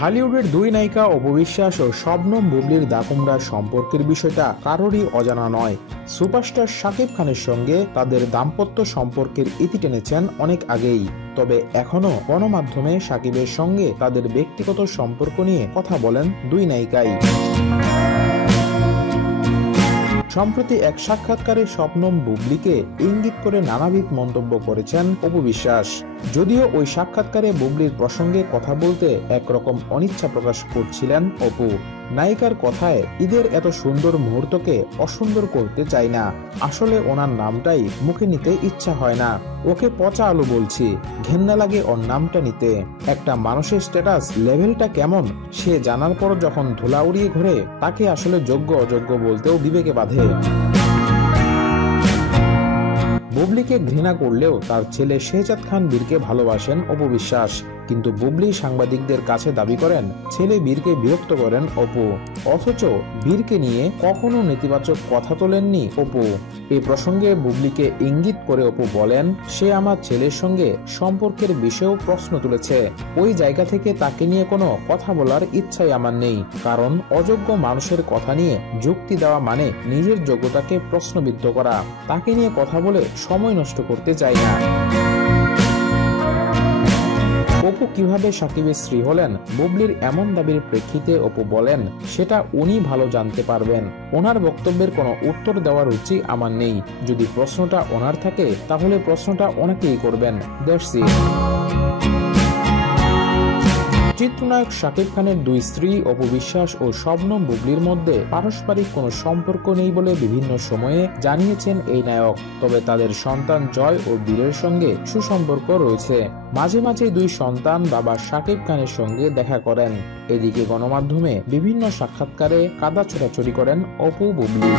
ঢালিউডের দুই নায়িকা অপু বিশ্বাস ও শবনম বুবলির দাকুমরা সম্পর্কের বিষয়টা কারোরই অজানা নয়। সুপারস্টার শাকিব খানের সঙ্গে তাদের দাম্পত্য সম্পর্কের ইতি টেনেছেন অনেক আগেই। তবে এখনো গণমাধ্যমে শাকিবের সঙ্গে তাদের ব্যক্তিগত সম্পর্ক নিয়ে কথা বলেন দুই নায়িকাই। সম্প্রতি এক সাক্ষাৎকারে শবনম বুবলিকে ইঙ্গিত করে নানাবিধ মন্তব্য করেছেন অপু বিশ্বাস। যদিও ওই সাক্ষাৎকারে বুবলির প্রসঙ্গে কথা বলতে একরকম অনিচ্ছা প্রকাশ করছিলেন অপু। নায়িকার কথায় ঈদের এত সুন্দর মুহূর্তকে অসুন্দর করতে চাই না, আসলে ওনার নামটাই মুখে নিতে ইচ্ছা হয় না, ওকে পচা আলু বলছি, ঘেন্না লাগে ওর নামটা নিতে। একটা মানুষের স্ট্যাটাস লেভেলটা কেমন সে জানার পর যখন ধুলা উড়িয়ে ঘুরে তাকে আসলে যোগ্য অযোগ্য বলতেও বিবেকে বাধে। বুবলিকে ঘৃণা করলেও তার ছেলে শেহজাদ খান বীরকে ভালোবাসেন অপু বিশ্বাস, কিন্তু বুবলি সাংবাদিকদের কাছে দাবি করেন ছেলে বীরকে বিরক্ত করেন অপু। অথচ বীরকে নিয়ে কখনো নেতিবাচক কথা তোলেননি অপু। এই প্রসঙ্গে বুবলিকে ইঙ্গিত করে অপু বলেন, সে আমার ছেলের সঙ্গে সম্পর্কের বিষয়েও প্রশ্ন তুলেছে, ওই জায়গা থেকে তাকে নিয়ে কোনো কথা বলার ইচ্ছাই আমার নেই, কারণ অযোগ্য মানুষের কথা নিয়ে যুক্তি দেওয়া মানে নিজের যোগ্যতাকে প্রশ্নবিদ্ধ করা। তাকে নিয়ে কথা বলে সময় নষ্ট করতে চাই না। অপু কিভাবে শাকিবের স্ত্রী হলেন, বুবলির এমন দাবির প্রেক্ষিতে অপু বলেন, সেটা উনি ভালো জানতে পারবেন, ওনার বক্তব্যের কোনো উত্তর দেওয়ার রুচি আমার নেই। যদি প্রশ্নটা ওনার থাকে তাহলে প্রশ্নটা ওনাকেই করবেন। That's it. চিত্রনায়ক শাকিব খানের দুই স্ত্রী অপু বিশ্বাস ও শবনম বুবলির মধ্যে পারস্পরিক কোনো সম্পর্ক নেই বলে বিভিন্ন সময়ে জানিয়েছেন এই নায়ক। তবে তাদের সন্তান জয় ও বীরের সঙ্গে সুসম্পর্ক রয়েছে। মাঝে মাঝে দুই সন্তান বাবা শাকিব খানের সঙ্গে দেখা করেন। এদিকে গণমাধ্যমে বিভিন্ন সাক্ষাৎকারে কাদা ছোড়াছড়ি করেন অপু বুবলি।